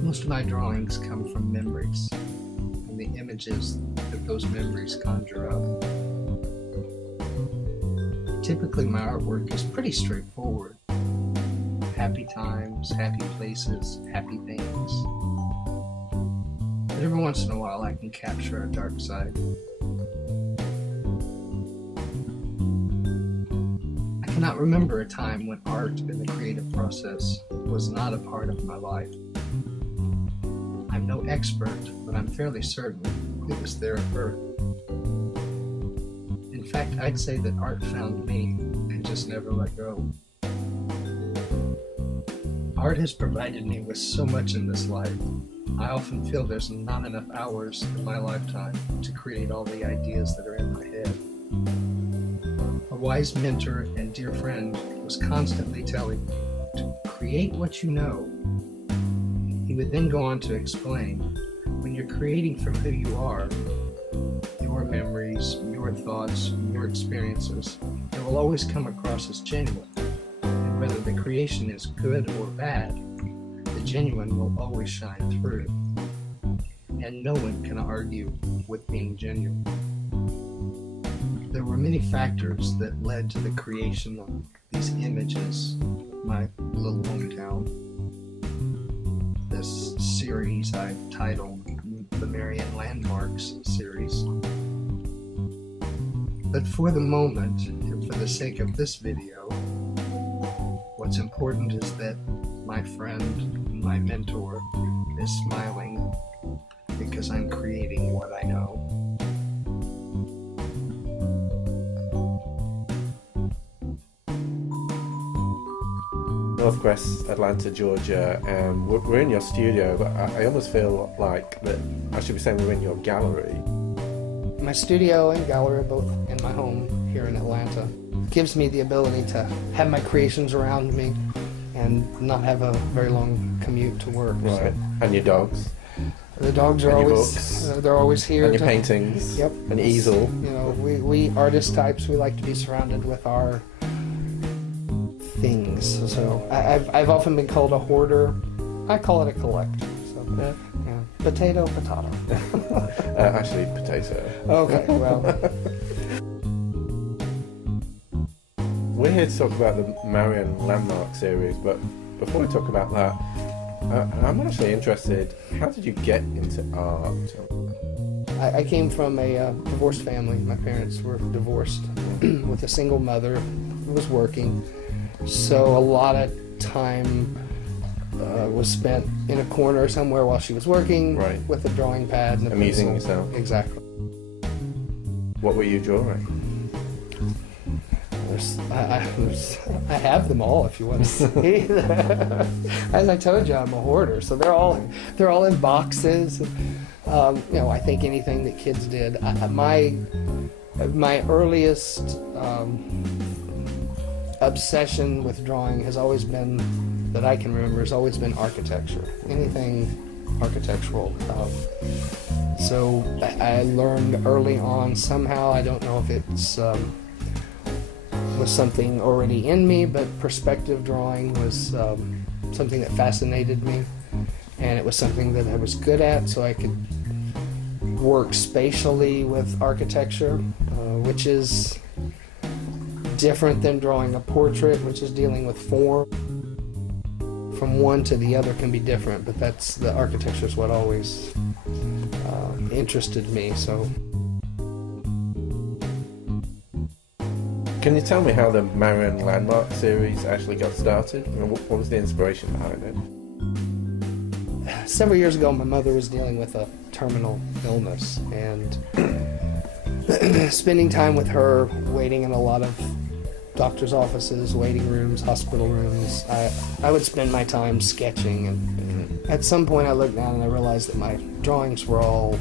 Most of my drawings come from memories and the images that those memories conjure up. Typically my artwork is pretty straightforward. Happy times, happy places, happy things. But every once in a while I can capture a dark side. I cannot remember a time when art and the creative process was not a part of my life. I'm no expert, but I'm fairly certain it was there at birth. In fact, I'd say that art found me and just never let go. Art has provided me with so much in this life. I often feel there's not enough hours in my lifetime to create all the ideas that are in my head. A wise mentor and dear friend was constantly telling me to create what you know. He would then go on to explain, when you're creating from who you are, your memories, your thoughts, your experiences, it will always come across as genuine. And whether the creation is good or bad, the genuine will always shine through. And no one can argue with being genuine. There were many factors that led to the creation of these images of my little hometown. This series I've titled the Marion Landmarks series. But for the moment, and for the sake of this video, what's important is that my friend, my mentor, is smiling because I'm creating what I know. Northwest Atlanta, Georgia. We're in your studio, but I almost feel like that I should be saying we're in your gallery. My studio and gallery are both in my home here in Atlanta. It gives me the ability to have my creations around me and not have a very long commute to work. Right. So. And your dogs? The dogs are always they're always here. And your paintings. Yep. An easel. You know, we artist types, we like to be surrounded with our things. So I've often been called a hoarder. I call it a collector. So yeah. Potato. Actually, potato. Okay, well. We're here to talk about the Marion Landmark series, but before we talk about that, I'm actually interested, how did you get into art? I came from a divorced family. My parents were divorced with a single mother who was working. So a lot of time was spent in a corner somewhere while she was working, right, with a drawing pad and a amusing pencil. yourself. Exactly. What were you drawing? I have them all if you want to see. As I told you, I'm a hoarder, so they're all in boxes. You know, I think anything that kids did. My earliest obsession with drawing has always been, that I can remember, has always been architecture. Anything architectural. So I learned early on somehow. I don't know if it's was something already in me, but perspective drawing was something that fascinated me, and it was something that I was good at, so I could work spatially with architecture, which is different than drawing a portrait, which is dealing with form. From one to the other can be different, but that's, the architecture is what always interested me. So. Can you tell me how the Marion Landmark series actually got started? What was the inspiration behind it? Several years ago, my mother was dealing with a terminal illness, and spending time with her, waiting in a lot of doctor's offices, waiting rooms, hospital rooms, I would spend my time sketching, and at some point I looked down and I realized that my drawings were all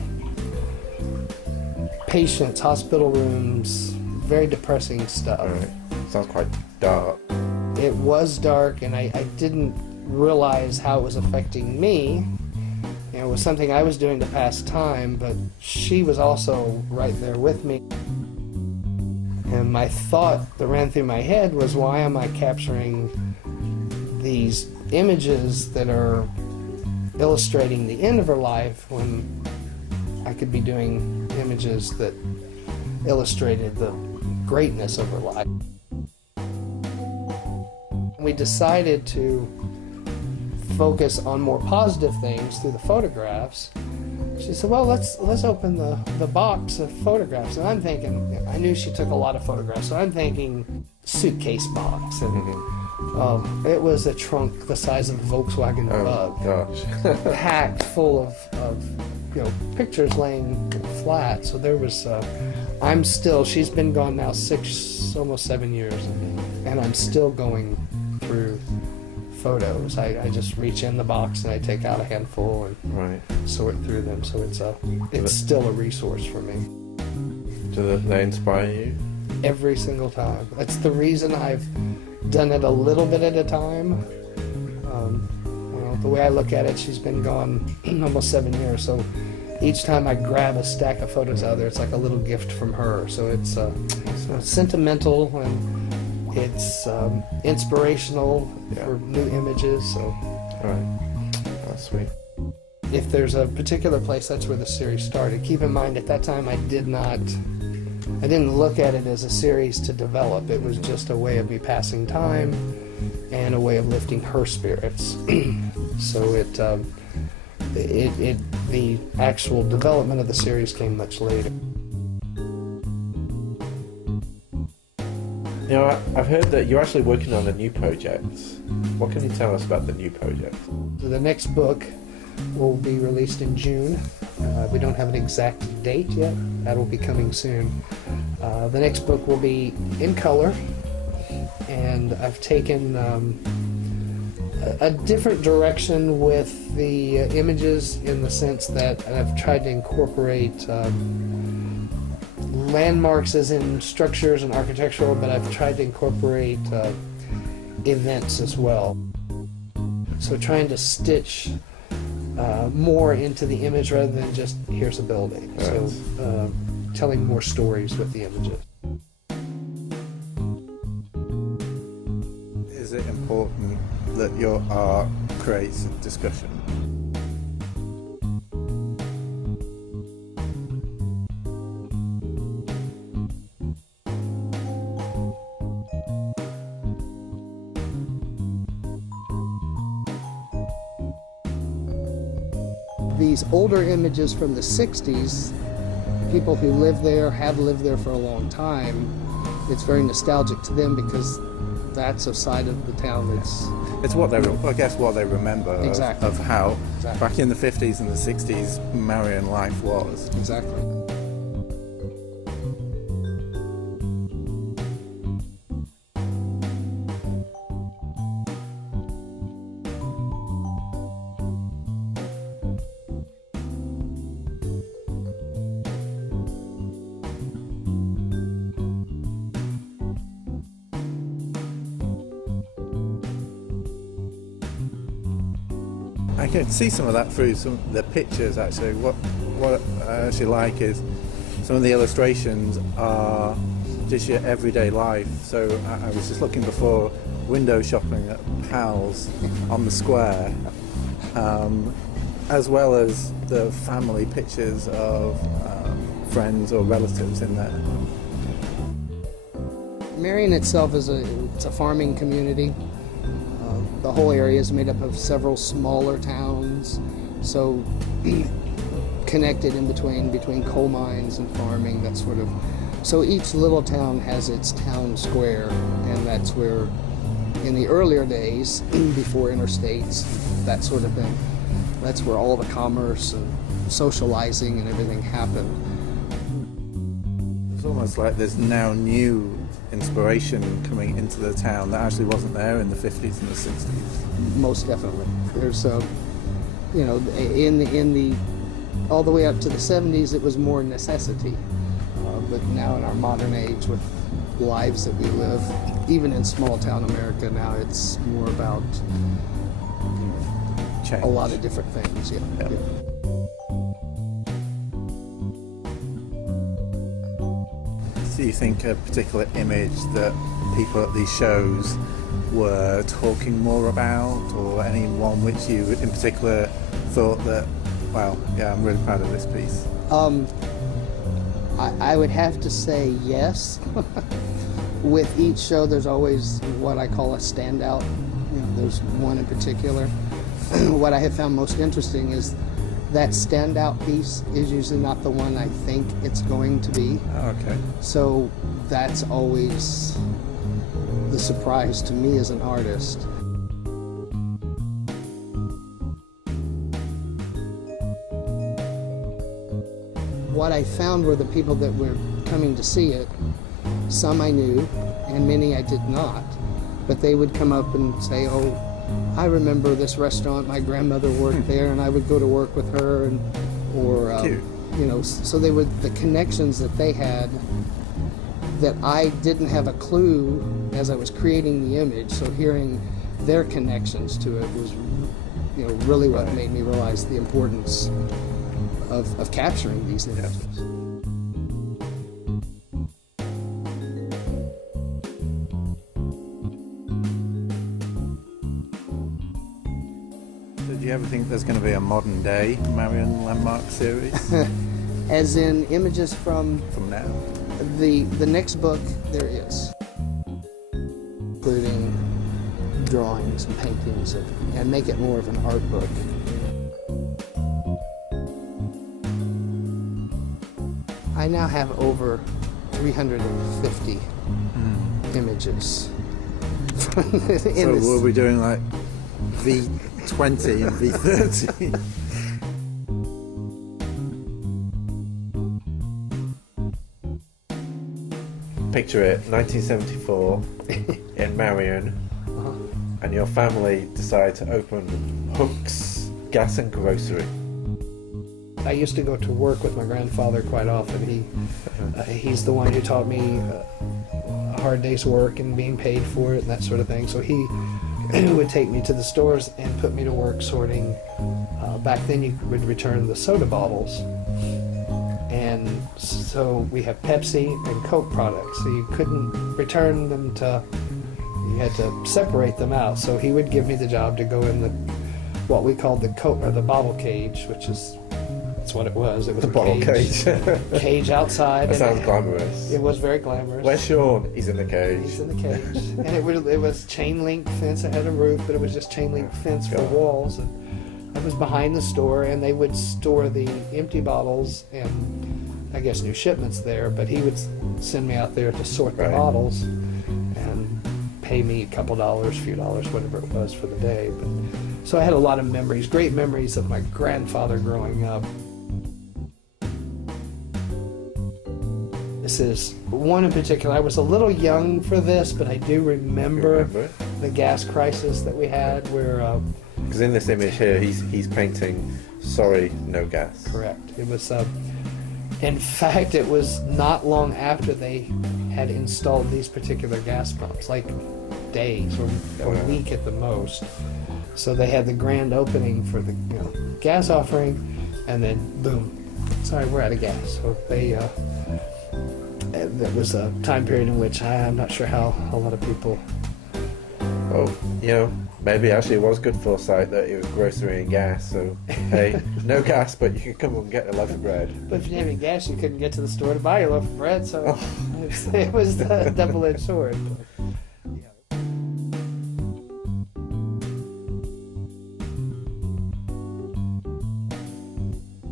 patients, hospital rooms, very depressing stuff. Right. Sounds quite dark. It was dark, and I didn't realize how it was affecting me. It was something I was doing to pass time, but she was also right there with me. And my thought that ran through my head was, why am I capturing these images that are illustrating the end of her life when I could be doing images that illustrated the greatness of her life? We decided to focus on more positive things through the photographs. She said, well, let's open the box of photographs. And I'm thinking, I knew she took a lot of photographs, so I'm thinking suitcase box. And it was a trunk the size of a Volkswagen Bug. Gosh. Packed full of pictures laying flat. So there was, she's been gone now almost 7 years, and I'm still going through photos. I just reach in the box and I take out a handful and sort through them. So it's still a resource for me. Do they inspire you? Every single time. That's the reason I've done it a little bit at a time. The way I look at it, she's been gone almost 7 years. So each time I grab a stack of photos out there, it's like a little gift from her. So it's sentimental, and it's inspirational for new images. So, that's sweet. If there's a particular place, that's where the series started. Keep in mind, at that time, I didn't look at it as a series to develop. It was just a way of me passing time and a way of lifting her spirits. So the actual development of the series came much later. You know, I've heard that you're actually working on a new project. What can you tell us about the new project? So the next book will be released in June. We don't have an exact date yet. That will be coming soon. The next book will be in color, and I've taken a different direction with the images, in the sense that I've tried to incorporate landmarks as in structures and architectural, but I've tried to incorporate events as well. So trying to stitch more into the image rather than just here's a building. Right. So telling more stories with the images. Is it important that your art creates a discussion? These older images from the 60s, people who live there, have lived there for a long time, it's very nostalgic to them because that's a side of the town that's... It's what they, I guess, what they remember of how back in the 50s and the 60s Marion life was. Exactly. I can see some of that through some of the pictures actually. What I actually like is some of the illustrations are just your everyday life. So I was just looking before, window shopping at Pal's on the square, as well as the family pictures of friends or relatives in there. Marion itself is it's a farming community. The whole area is made up of several smaller towns, so connected in between coal mines and farming, that sort of. So each little town has its town square, and that's where, in the earlier days, before interstates, that sort of thing, that's where all the commerce and socializing and everything happened. It's almost like there's now new inspiration coming into the town that actually wasn't there in the 50s and the 60s. Most definitely. There's, in the all the way up to the 70s, it was more necessity. but now in our modern age with lives that we live, even in small town America now, it's more about Change. a lot of different things. Yeah. Yeah. Yeah. Do you think a particular image that people at these shows were talking more about, or any one which you in particular thought that, wow, yeah, I'm really proud of this piece? I would have to say yes. With each show, there's always what I call a standout. You know, there's one in particular. What I have found most interesting is that standout piece is usually not the one I think it's going to be. Oh, okay. So that's always the surprise to me as an artist. What I found were the people that were coming to see it, some I knew and many I did not, but they would come up and say, oh, I remember this restaurant, my grandmother worked there, and I would go to work with her, and or Cute. you know, so they would, the connections that they had that I didn't have a clue as I was creating the image. So hearing their connections to it was, you know, really what made me realize the importance of capturing these images. Did you ever think there's going to be a modern day Marion Landmark series As in images from from now? the next book, there is, including drawings and paintings, and make it more of an art book. I now have over 350 images. So we'll be doing like V20 and V30. Picture it, 1974 in Marion, and your family decide to open Hook's Gas and Grocery. I used to go to work with my grandfather quite often. He's the one who taught me a hard day's work and being paid for it and that sort of thing. So he would take me to the stores and put me to work sorting. Back then you would return the soda bottles. And so we have Pepsi and Coke products. So you couldn't return them you had to separate them out. So he would give me the job to go in what we called the Coke, or the bottle cage, which is, that's what it was. It was The bottle cage. Cage outside. That sounds glamorous. It was very glamorous. Where's Sean? He's in the cage. He's in the cage. And it was chain link fence. It had a roof, but it was just chain link fence for God. walls. And I was behind the store, and they would store the empty bottles and I guess new shipments there, but he would send me out there to sort the Right. bottles and pay me a couple dollars, few dollars, whatever it was for the day. But so I had a lot of memories, great memories of my grandfather growing up. This is one in particular. I was a little young for this, but I do remember Remember? the gas crisis that we had where, Because in this image here, he's painting, sorry, no gas. correct, it was, in fact, it was not long after they had installed these particular gas pumps, like days or a Wow. week at the most. So they had the grand opening for the gas offering, and then boom, sorry, we're out of gas. So they, there was a time period in which I'm not sure how a lot of people. Oh, maybe actually it was good foresight that it was grocery and gas, so hey, no gas, but you can come and get a loaf of bread. But if you didn't have any gas, you couldn't get to the store to buy your loaf of bread. So it was a double-edged sword.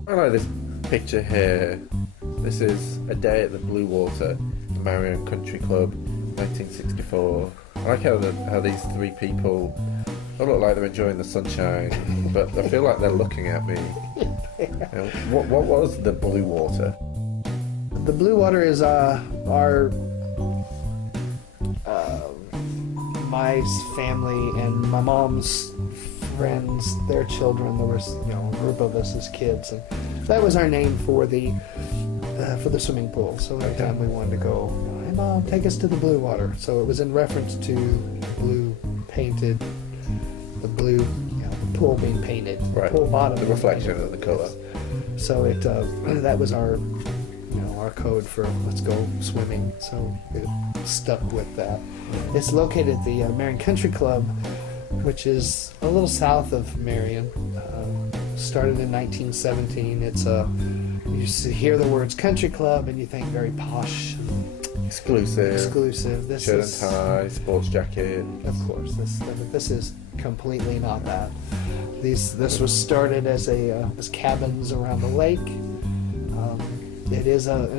I like this picture here. This is a day at the Blue Water, Marion Country Club, 1964. I like how these three people, they look like they're enjoying the sunshine, but I feel like they're looking at me. What was the Blue Water? The Blue Water is our my family and my mom's friends, their children. There was a group of us as kids, and that was our name for the for the swimming pool. So every time we wanted to go, hey Mom, take us to the blue water. So it was in reference to blue painted, the blue, the pool being painted, Right. the pool bottom, The reflection of the colour. So it that was our code for let's go swimming. So it stuck with that. It's located at the Marion Country Club, which is a little south of Marion. Started in 1917. It's you hear the words country club and you think very posh, exclusive. This Shirt is, and tie, sports jacket. of course, this is completely not that. This was started as as cabins around the lake. It is a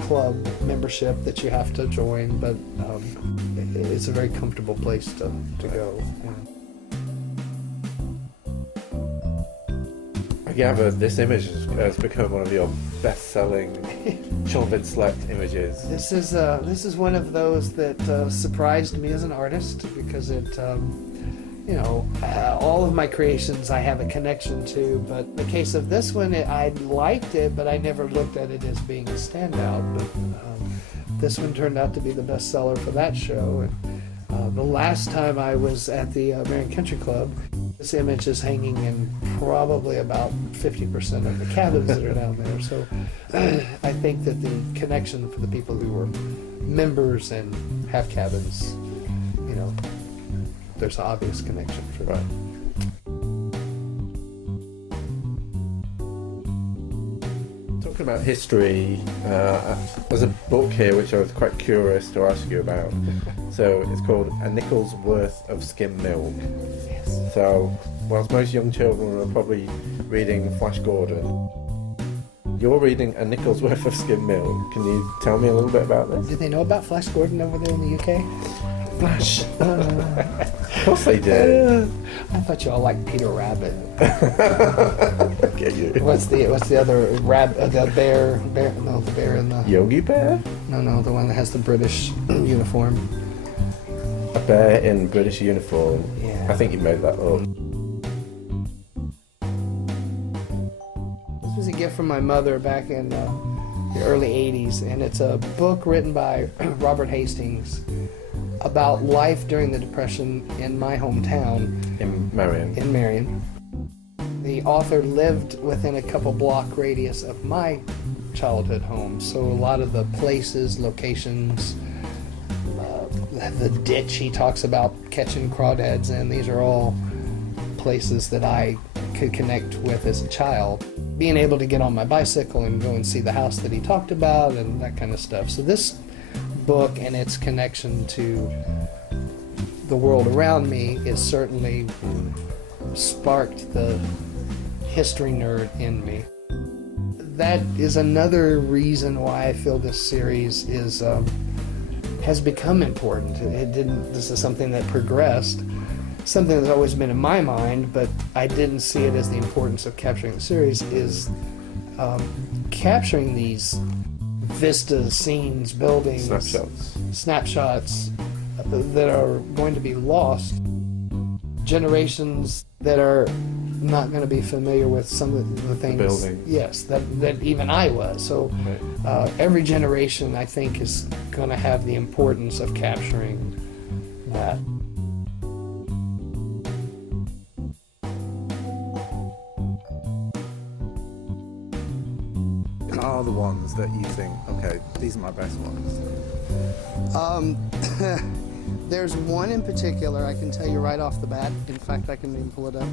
club membership that you have to join, but it's a very comfortable place to go. I gather this image has become one of your best-selling children's select images. This is one of those that surprised me as an artist because it, all of my creations I have a connection to, but in the case of this one, I liked it, but I never looked at it as being a standout. But this one turned out to be the bestseller for that show. And the last time I was at the Marion Country Club, this image is hanging in probably about 50% of the cabins that are down there. So I think that the connection for the people who were members and have cabins, there's an obvious connection for that. Talking about history, there's a book here which I was quite curious to ask you about. So it's called A Nickel's Worth of Skim Milk. Yes. So, whilst most young children are probably reading Flash Gordon, you're reading A Nickel's Worth of Skim Milk. Can you tell me a little bit about this? Did they know about Flash Gordon over there in the UK? Flash. Of course they did. I thought you all liked Peter Rabbit. Get you. What's the other rabbit? The bear? No, the bear in the. Yogi Bear? No, the one that has the British uniform. A bear in British uniform. Yeah. I think you made that up. This was a gift from my mother back in the early '80s, and it's a book written by Robert Hastings about life during the Depression in my hometown. In Marion. In Marion. The author lived within a couple block radius of my childhood home, so a lot of the places, locations, the ditch he talks about catching crawdads in, these are all places that I could connect with as a child. Being able to get on my bicycle and go and see the house that he talked about and that kind of stuff. So this book and its connection to the world around me is certainly sparked the history nerd in me. That is another reason why I feel this series has become important. This is something that progressed, something that's always been in my mind, but I didn't see it as the importance of capturing the series is capturing these vistas, scenes, buildings, snapshots that are going to be lost. Generations that are not going to be familiar with some of the things. The building. Yes, that even I was. So every generation, I think, is going to have the importance of capturing that. Are the ones that you think, okay, these are my best ones? There's one in particular I can tell you right off the bat. In fact, I can even pull it up.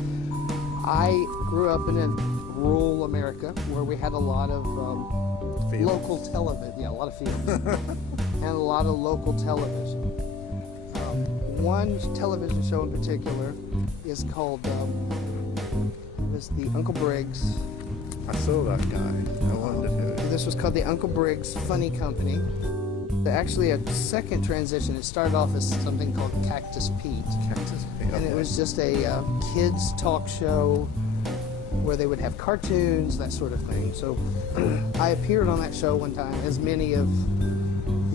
I grew up in rural America where we had a lot of local television. Yeah, a lot of fields. And a lot of local television. One television show in particular is called, it was the Uncle Briggs. I saw that guy. I wondered who. This was called the Uncle Briggs Funny Company. Actually, a second transition. It started off as something called Cactus Pete. Cactus Pete. And it was just a kids talk show where they would have cartoons, that sort of thing. So I appeared on that show one time, as many of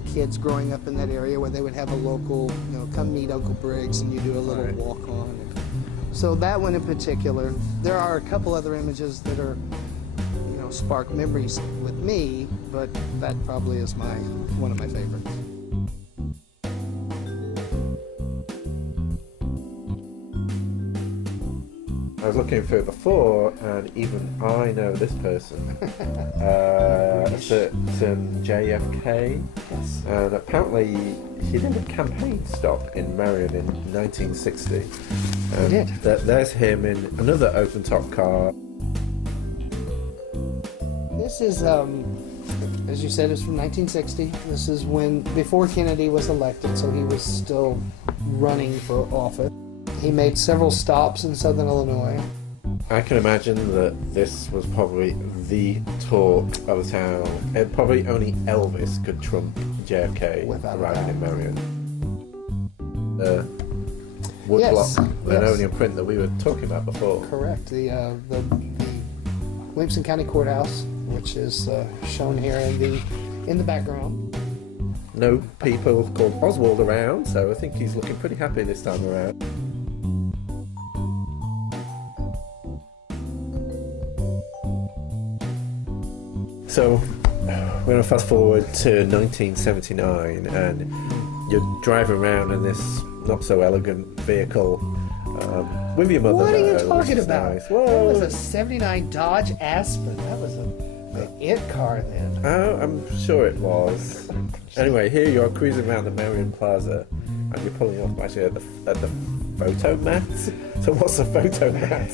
the kids growing up in that area, where they would have a local, come meet Uncle Briggs, and you do a little walk on. So that one in particular. There are a couple other images that are, spark memories with me, but that probably is one of my favorites. I was looking through it before, and even I know this person. A certain JFK. Yes. And apparently he did a campaign stop in Marion in 1960. He did. There's him in another open-top car. This is, as you said, it's from 1960. This is before Kennedy was elected, so he was still running for office. He made several stops in southern Illinois. I can imagine that this was probably the talk of the town. And probably only Elvis could trump JFK Without a arriving in doubt. Marion. The woodblock Yes, linoleum print that we were talking about before. Correct. The Williamson County Courthouse, which is shown here in the background. No people called Oswald around, so I think he's looking pretty happy this time around. So, we're going to fast forward to 1979, and you're driving around in this not so elegant vehicle with your mother. What are you there, which talking is about? nice. That was a '79 Dodge Aspen. That was an it car then. Oh, I'm sure it was. Anyway, here you are cruising around the Marion Plaza, and you're pulling off actually at the photo mat. So what's a photo mat?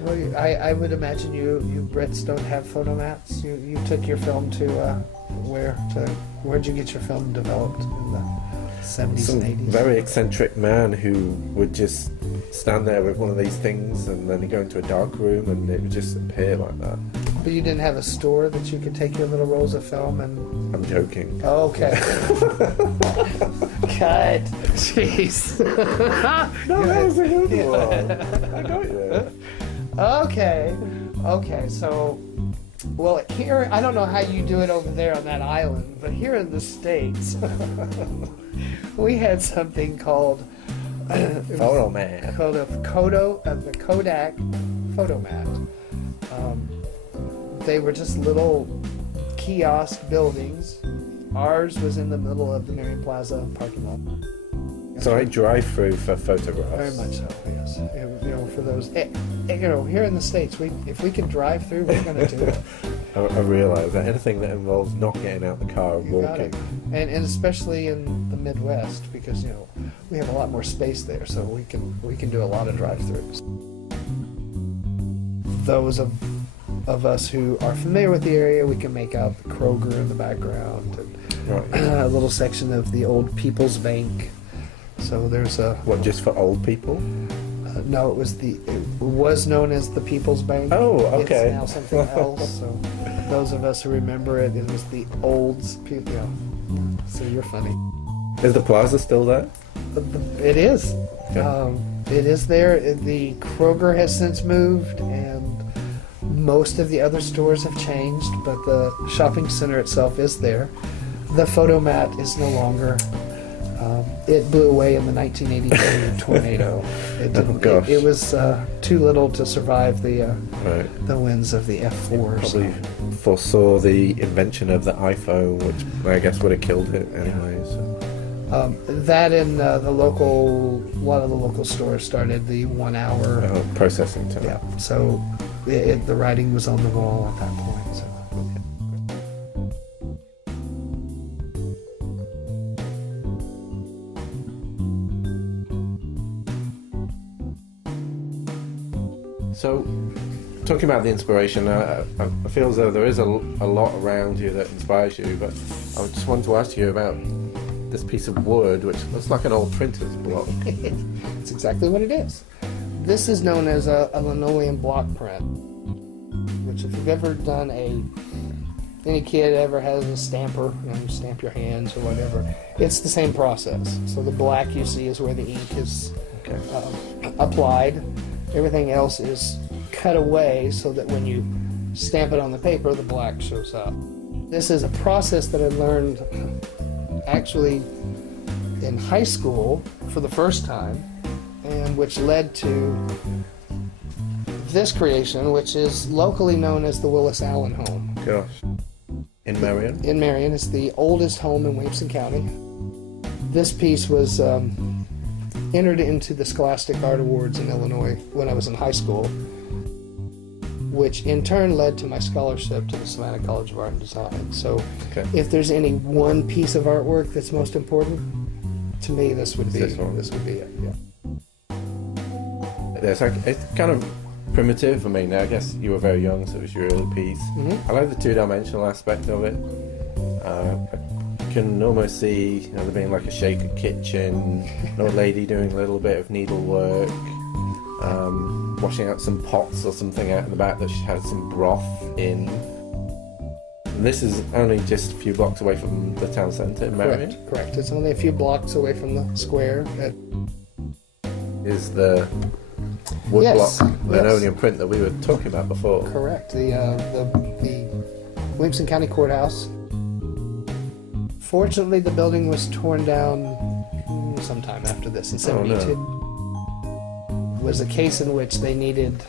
Well, I would imagine you Brits don't have photomats. You took your film to where'd you get your film developed in the 70s Some and 80s? very eccentric man who would just stand there with one of these things, and then he'd go into a dark room, and it would just appear like that. But you didn't have a store that you could take your little rolls of film and. I'm joking. Oh, okay. Cut. Jeez. No, that was a good one. I got you. Okay, so, well, here, I don't know how you do it over there on that island, but here in the States, we had something called Photo man. the Kodak Photomat. They were just little kiosk buildings. Ours was in the middle of the Marion Plaza parking lot. So I drive through for photographs. Very much so, yes. You know, for those, here in the States, if we can drive through, we're going to do it. I realise that anything that involves not getting out the car and You got walking. it. And especially in the Midwest, because we have a lot more space there, so we can do a lot of drive-throughs. Those of us who are familiar with the area, we can make out the Kroger in the background, and Right. a little section of the old People's Bank. So there's a What, just for old people? no, it was known as the People's Bank. Oh, okay. It's now something else. So those of us who remember it, it was the old people. So you're funny. Is the plaza still there? It is. Okay. It is there. The Kroger has since moved, and most of the other stores have changed, but the shopping center itself is there. The Photomat is no longer. It blew away in the 1982 tornado. It didn't. Oh, gosh. It was too little to survive the Right. winds of the F4. Probably foresaw the invention of the iPhone, which I guess would have killed it anyway. So. That and a lot of the local stores started the 1 hour. Processing time. Yeah. So the writing was on the wall at that point. So. So, talking about the inspiration, I feel as though there is a lot around you that inspires you, but I just wanted to ask you about this piece of wood, which looks like an old printer's block. It's exactly what it is. This is known as a linoleum block print, which if you've ever done any kid ever has a stamper, you stamp your hands or whatever, it's the same process. So the black you see is where the ink is applied. Everything else is cut away so that when you stamp it on the paper, the black shows up. This is a process that I learned actually in high school for the first time, and which led to this creation, which is locally known as the Willis Allen Home. Gosh. In Marion? In Marion. It's the oldest home in Williamson County. This piece was entered into the Scholastic Art Awards in Illinois when I was in high school, which in turn led to my scholarship to the Savannah College of Art and Design. So if there's any one piece of artwork that's most important, to me this would be it. Yeah. It's kind of primitive. I mean, I guess you were very young, so it was your early piece. I like the two-dimensional aspect of it. I can almost see there being like a shaker kitchen, an old lady doing a little bit of needlework, washing out some pots or something out in the back that she had some broth in. And this is only just a few blocks away from the town centre in Marion. Correct. It's only a few blocks away from the square. Is the woodblock linoleum print that we were talking about before? Correct. The Williamson County Courthouse. Fortunately, the building was torn down sometime after this in '72. It was a case in which they needed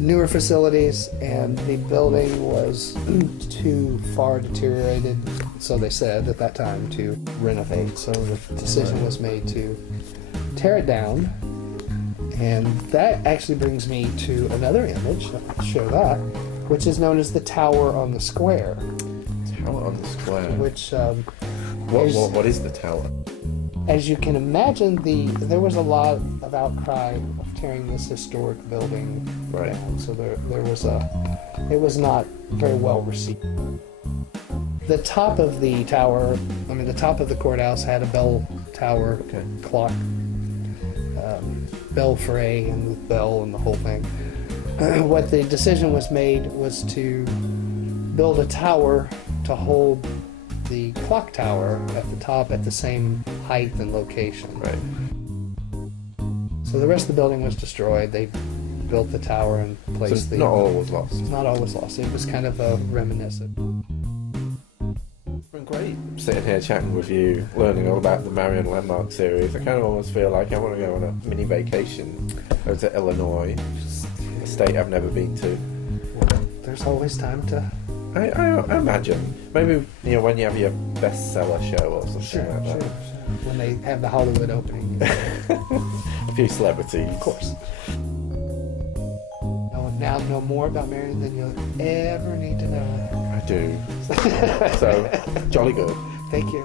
newer facilities, and the building was too far deteriorated, so they said at that time, to renovate. So the decision was made to tear it down, and that actually brings me to another image. I'll show that, which is known as the Tower on the Square. Tower on the Square. Which what is the tower? As you can imagine, there was a lot of outcry of tearing this historic building down. So it was not very well received. The top of the tower, the top of the courthouse had a bell tower clock, belfry and the bell and the whole thing. What the decision was made was to build a tower to hold the clock tower at the top at the same height and location. So the rest of the building was destroyed. They built the tower and placed not all was lost. Not all was lost. It was kind of a reminiscent. It's been great sitting here chatting with you, learning all about the Marion Landmark series. I kind of almost feel like I want to go on a mini vacation over to Illinois, a state I've never been to. Well, there's always time to... I imagine. Maybe, when you have your bestseller show or something like that. Sure. When they have the Hollywood opening. A few celebrities. Of course. You'll now know more about Marion than you'll ever need to know. I do. So, jolly good. Thank you.